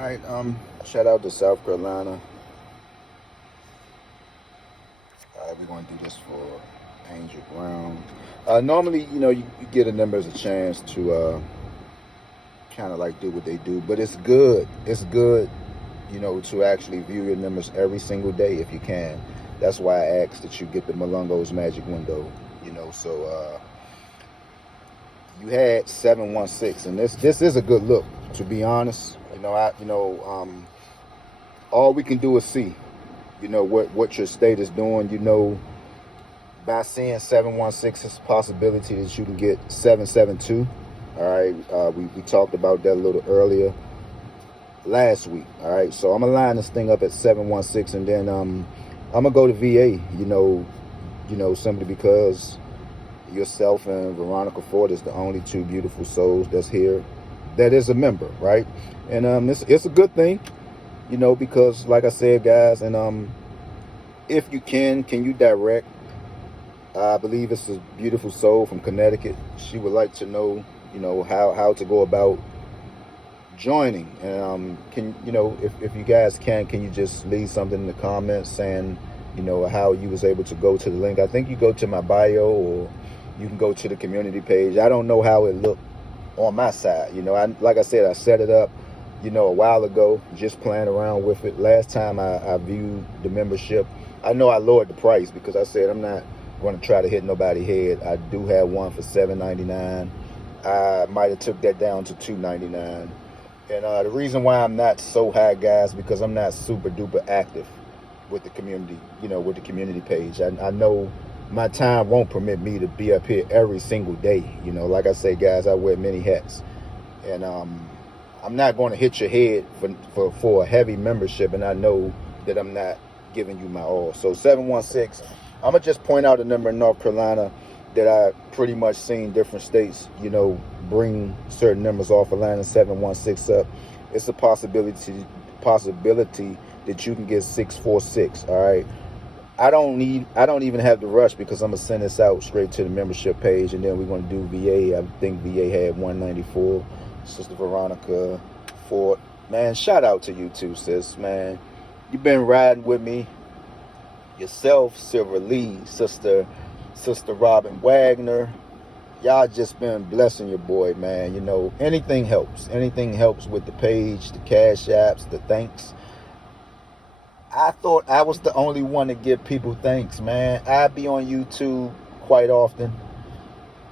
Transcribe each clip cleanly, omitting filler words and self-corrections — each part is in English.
right, shout out to South Carolina. All right, we're going to do this for Angel Brown. Normally, you get a members a chance to kind of like do what they do, but it's good. It's good, to actually view your numbers every single day if you can. That's why I asked that you get the Malungo's Magic Window. So you had 716, and this is a good look. To be honest, all we can do is see, what your state is doing. By seeing 716, it's a possibility that you can get 772. All right, we talked about that a little earlier last week. All right, so I'm gonna line this thing up at 716, and then I'm gonna go to VA. Simply because yourself and Veronica Ford is the only two beautiful souls that's here that is a member, right? And it's a good thing, because like I said, guys, and if you can you direct? I believe it's a beautiful soul from Connecticut. She would like to know, how to go about joining. And if you guys can you just leave something in the comments saying, how you was able to go to the link. I think you go to my bio, or you can go to the community page. I don't know how it looked on my side. Like I said, I set it up, a while ago, just playing around with it. Last time I viewed the membership, I know I lowered the price because I said I'm not going to try to hit nobody head. I do have one for $7.99. I might have took that down to $2.99. And the reason why I'm not so high, guys, because I'm not super duper active with the community, with the community page. I know my time won't permit me to be up here every single day. Like I say, guys, I wear many hats. And I'm not going to hit your head for a heavy membership, and I know that I'm not giving you my all. So 716, I'm going to just point out a number in North Carolina that I pretty much seen different states, bring certain numbers off of line 716 up. It's a possibility that you can get 646, all right? I don't even have to rush because I'm going to send this out straight to the membership page, and then we're going to do VA. I think VA had 194. Sister Veronica Ford. Man, shout out to you too, sis, man. You've been riding with me. Yourself, Silver Lee, Sister Robin Wagner. Y'all just been blessing your boy, man. Anything helps. Anything helps with the page, the cash apps, the thanks. I thought I was the only one to give people thanks, man. I be on YouTube quite often.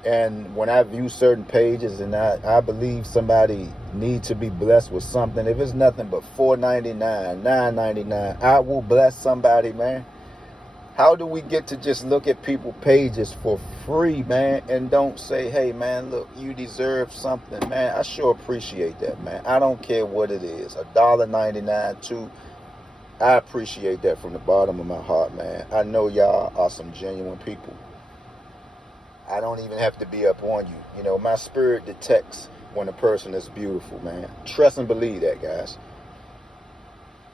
And when I view certain pages and I believe somebody needs to be blessed with something, if it's nothing but $4.99, $9.99, I will bless somebody, man. How do we get to just look at people's pages for free, man, and don't say, hey, man, look, you deserve something, man? I sure appreciate that, man. I don't care what it is, $1.99, $2. I appreciate that from the bottom of my heart, man. I know y'all are some genuine people. I don't even have to be up on you. My spirit detects when a person is beautiful, man. Trust and believe that, guys.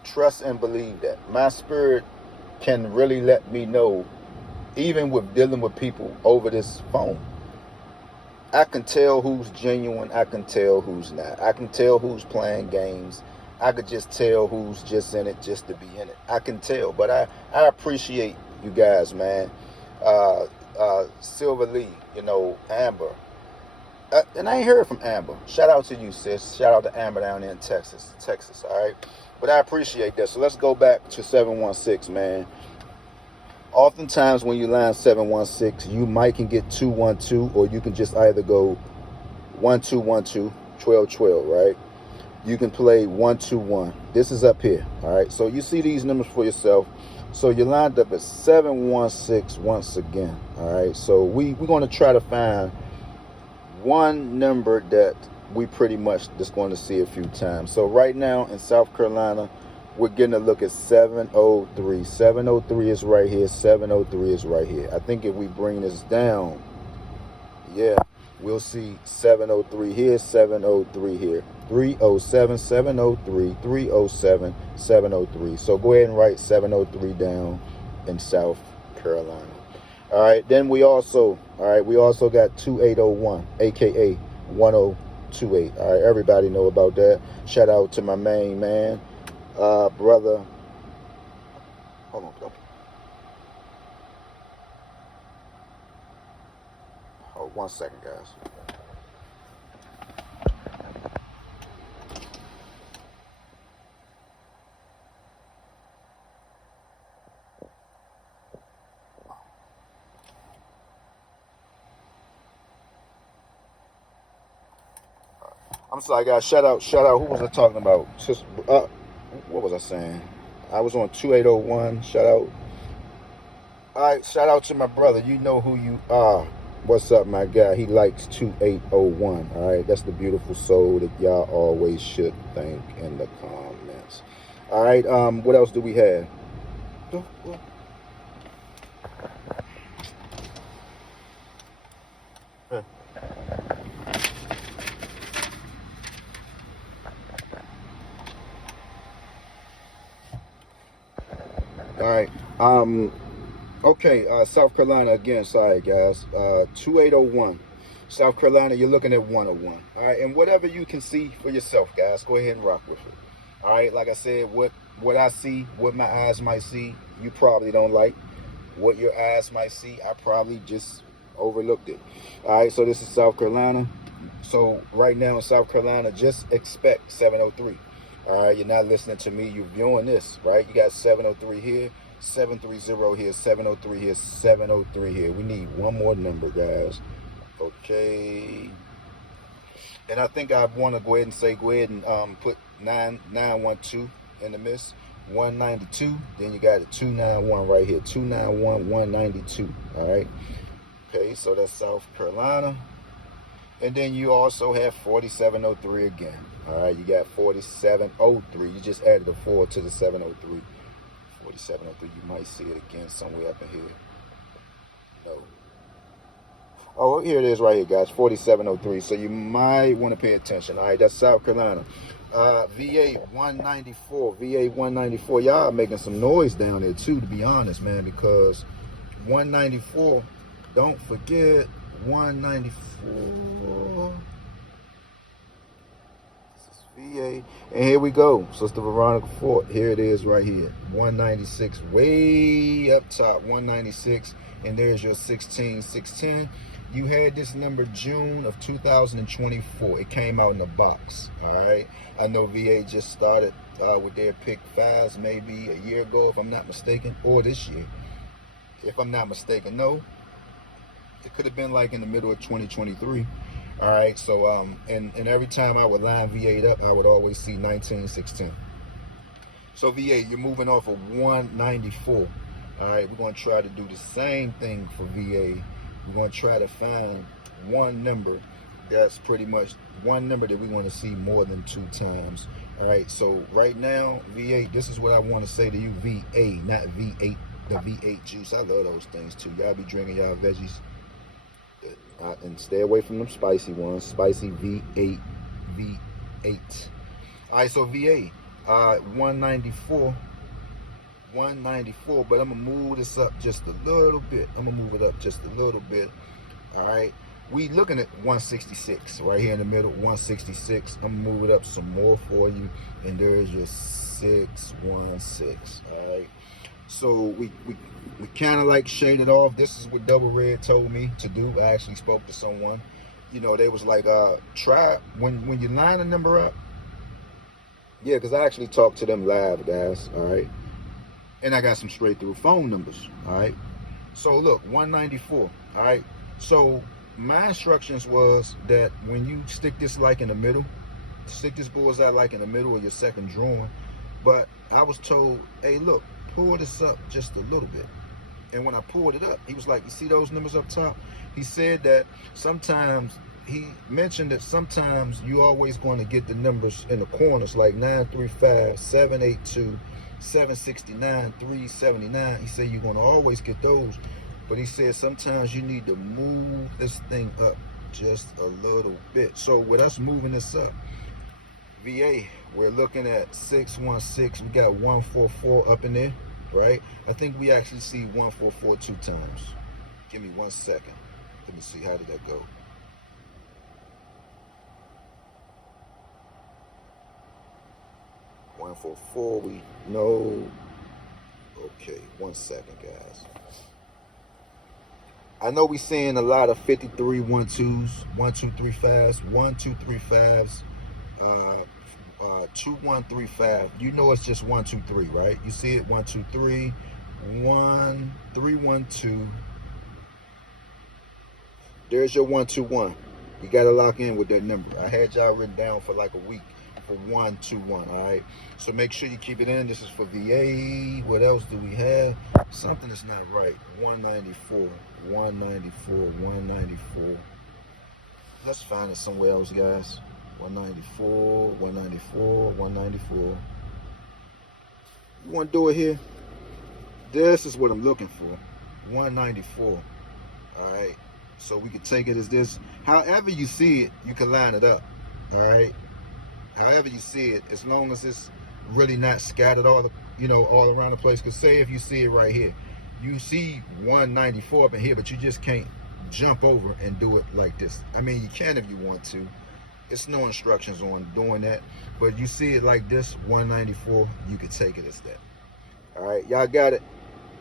Trust and believe that. My spirit can really let me know, even with dealing with people over this phone. I can tell who's genuine. I can tell who's not. I can tell who's playing games. I could just tell who's just in it just to be in it. I can tell. But I appreciate you guys, man. Silver Lee, Amber. And I ain't heard from Amber. Shout out to you, sis. Shout out to Amber down there in Texas, all right? But I appreciate that. So let's go back to 716, man. Oftentimes when you line 716, you might can get 212, or you can just either go 1212, 1212, right? You can play 121. This is up here, all right? So you see these numbers for yourself. So you lined up at 716 once again, all right? So we're going to try to find one number that we pretty much just going to see a few times. So right now in South Carolina, we're getting a look at 703. 703 is right here. 703 is right here. I think if we bring this down, yeah, we'll see 703 here, 703 here. 307, 703, 307, 703. So go ahead and write 703 down in South Carolina. All right, then we also got 2801, aka 102. 28. All right, everybody know about that. Shout out to my main man, brother. Hold on. Hold 1 second, guys. I'm sorry, guys. Shout out. Who was I talking about? What was I saying? I was on 2801. Shout out. All right, shout out to my brother. You know who you are. What's up, my guy? He likes 2801. All right, that's the beautiful soul that y'all always should thank in the comments. All right, what else do we have? All right. Okay, South Carolina again. Sorry, guys. 2801. South Carolina, you're looking at 101. All right, and whatever you can see for yourself, guys, go ahead and rock with it. All right, like I said, what I see, what my eyes might see, you probably don't like. What your eyes might see, I probably just overlooked it. All right, so this is South Carolina. So right now in South Carolina, just expect 703. All right, you're not listening to me, you're viewing this, right? You got 703 here, 730 here, 703 here, 703 here. We need one more number, guys. Okay. And I think I want to go ahead and put 912 in the midst. 192. Then you got a 291 right here. 291, 192. All right. Okay, so that's South Carolina. And then you also have 4703 again. All right, you got 4703. You just added a 4 to the 703. 4703. You might see it again somewhere up in here. No. Oh, here it is right here, guys. 4703. So you might want to pay attention. All right, that's South Carolina. VA 194. VA 194. Y'all making some noise down there too, to be honest, man, because 194. Don't forget 194. VA. And here we go. Sister Veronica Fort. Here it is right here. 196. Way up top. 196. And there's your 16610. You had this number June of 2024. It came out in a box. Alright. I know VA just started with their pick fives maybe a year ago, if I'm not mistaken. Or this year. If I'm not mistaken. No. It could have been like in the middle of 2023. All right, so and every time I would line V8 up, I would always see 19610. So V8, you're moving off of 194. All right, we're gonna try to do the same thing for VA. We're gonna try to find one number that's pretty much one number that we want to see more than 2 times. All right, so right now V8, this is what I want to say to you, VA, not V8, the V8 juice. I love those things too. Y'all be drinking y'all veggies. And stay away from them spicy ones. Spicy V8. All right, so VA 194, but I'm gonna move this up just a little bit. I'm gonna move it up just a little bit. All right, we looking at 166 right here in the middle. 166. I'm gonna move it up some more for you, and there's your 616. All right. So we kind of like shaded off. This is what Double Red told me to do. I actually spoke to someone. You know, they was like, try when you line a number up. Yeah, because I actually talked to them live, guys. All right. And I got some straight through phone numbers. All right. So look, 194. All right. So my instructions was that when you stick this like in the middle, stick this bullseye like in the middle of your second drawing. But I was told, hey, look, pull this up just a little bit. And when I pulled it up, he was like, you see those numbers up top? He said that sometimes, he mentioned that sometimes you always going to get the numbers in the corners, like 935, 782, 769, 379. He said you're going to always get those. But he said sometimes you need to move this thing up just a little bit. So with us moving this up, VA, we're looking at 616. We got 144 up in there, right? I think we actually see 144 2 times. Give me 1 second. Let me see, how did that go? time for 4. We know. Okay, 1 second, guys. I know we seeing a lot of 53 1-2s, 1-2-3-5s, 1-2-3-5s, 2-1-3-5. You know it's just 1-2-3, right? You see it 1-2-3, 1-3-1-2. There's your 1-2-1. You got to lock in with that number. I had y'all written down for like a week for 1-2-1. All right. So make sure you keep it in. This is for VA. What else do we have? Something that's not right. 194, 194, 194. Let's find it somewhere else, guys. 194, 194, 194. You want to do it here? This is what I'm looking for. 194. All right. So we can take it as this. However you see it, you can line it up. All right. However you see it, as long as it's really not scattered all around the place. Because say if you see it right here, you see 194 up in here, but you just can't jump over and do it like this. I mean, you can if you want to. It's no instructions on doing that. But you see it like this, 194, you can take it as that. All right, y'all got it.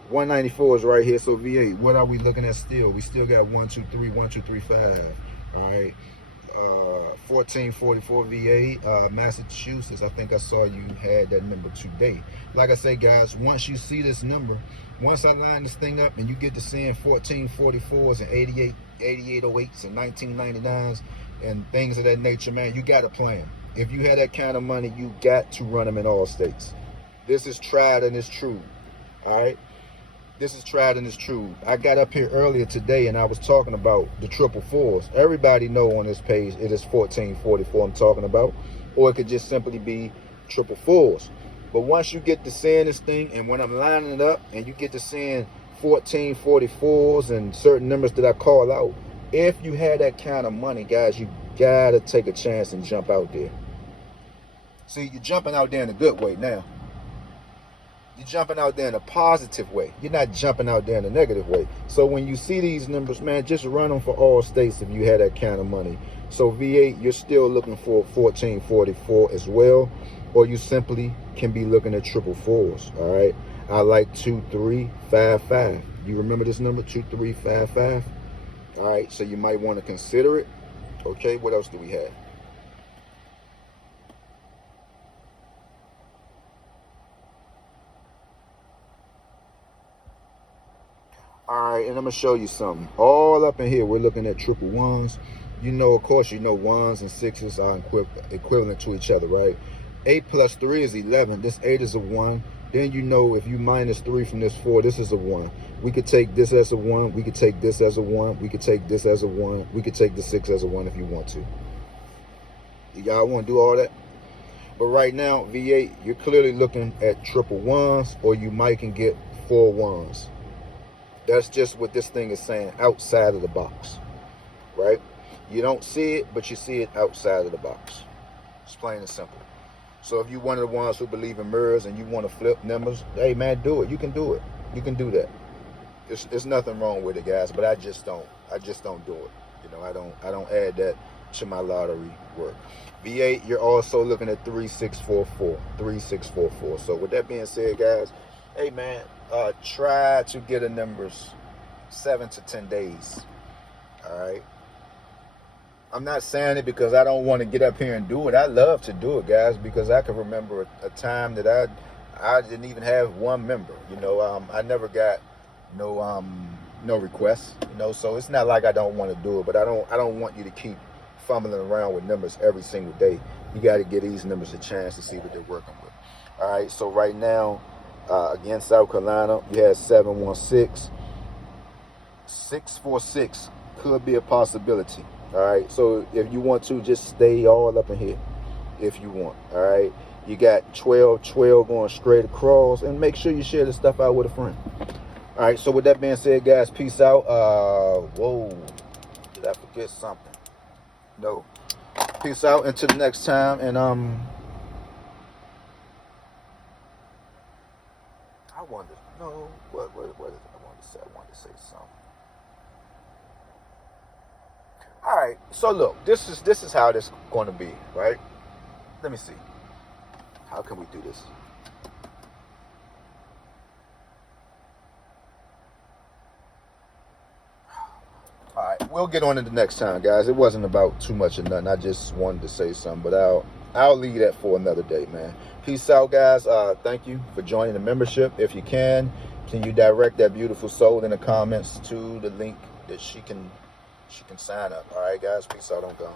194 is right here. So VA, what are we looking at still? We still got 1-2-3, 1-2-3-5. All right. 1444 VA, Massachusetts. I think I saw you had that number today. Like I say, guys, once you see this number, once I line this thing up and you get to seeing 1444s and 8808s and 1999s and things of that nature, man, you got to play them. If you have that kind of money, you got to run them in all states. This is tried and it's true. All right. This is tried and it's true. I got up here earlier today and I was talking about the 444s. Everybody know on this page it is 1444 I'm talking about. Or it could just simply be 444s. But once you get to seeing this thing and when I'm lining it up and you get to seeing 1444s and certain numbers that I call out, if you had that kind of money, guys, you gotta take a chance and jump out there. See, you're jumping out there in a good way now. You're jumping out there in a positive way. You're not jumping out there in a negative way. So when you see these numbers, man, just run them for all states if you had that kind of money. So VA, you're still looking for 1444 as well, or you simply can be looking at 444s. All right. I like 2355. You remember this number, 2355? All right. So you might want to consider it. Okay. What else do we have? All right, and I'm gonna show you something. All up in here, we're looking at 111s. You know, of course, you know 1s and 6s are equivalent to each other, right? 8 plus 3 is 11. This 8 is a 1. Then you know if you minus 3 from this 4, this is a 1. We could take this as a 1. We could take this as a 1. We could take this as a 1. We could take the 6 as a 1 if you want to. Y'all want to do all that? But right now, V8, you're clearly looking at 111s, or you might can get 4 1s. That's just what this thing is saying, outside of the box, right? You don't see it, but you see it outside of the box. It's plain and simple. So if you're one of the ones who believe in mirrors and you want to flip numbers, hey, man, do it. You can do it. You can do that. There's nothing wrong with it, guys, but I just don't do it. You know, I don't add that to my lottery work. V8, you're also looking at 3644, 3644. So with that being said, guys, hey, man, try to get a numbers 7 to 10 days. All right. I'm not saying it because I don't want to get up here and do it. I love to do it, guys, because I can remember a time that I didn't even have one member. You know, I never got no requests. You know, so it's not like I don't want to do it, but I don't want you to keep fumbling around with numbers every single day. You got to give these numbers a chance to see what they're working with. All right. So right now, against South Carolina, you had 716. 646 could be a possibility. All right, so if you want to, just stay all up in here if you want. All right, you got 12 going straight across, and make sure you share this stuff out with a friend. All right, so with that being said, guys, peace out. Whoa, did I forget something? No. Peace out until the next time, and I wonder, no, what is it? I wanted to say something. All right, so look, this is how this is going to be, right? Let me see. How can we do this? All right, we'll get on to the next time, guys. It wasn't about too much of nothing. I just wanted to say something, but I'll leave that for another day, man. Peace out, guys. Thank you for joining the membership. If you can you direct that beautiful soul in the comments to the link that she can sign up? All right, guys. Peace out. I'm gone.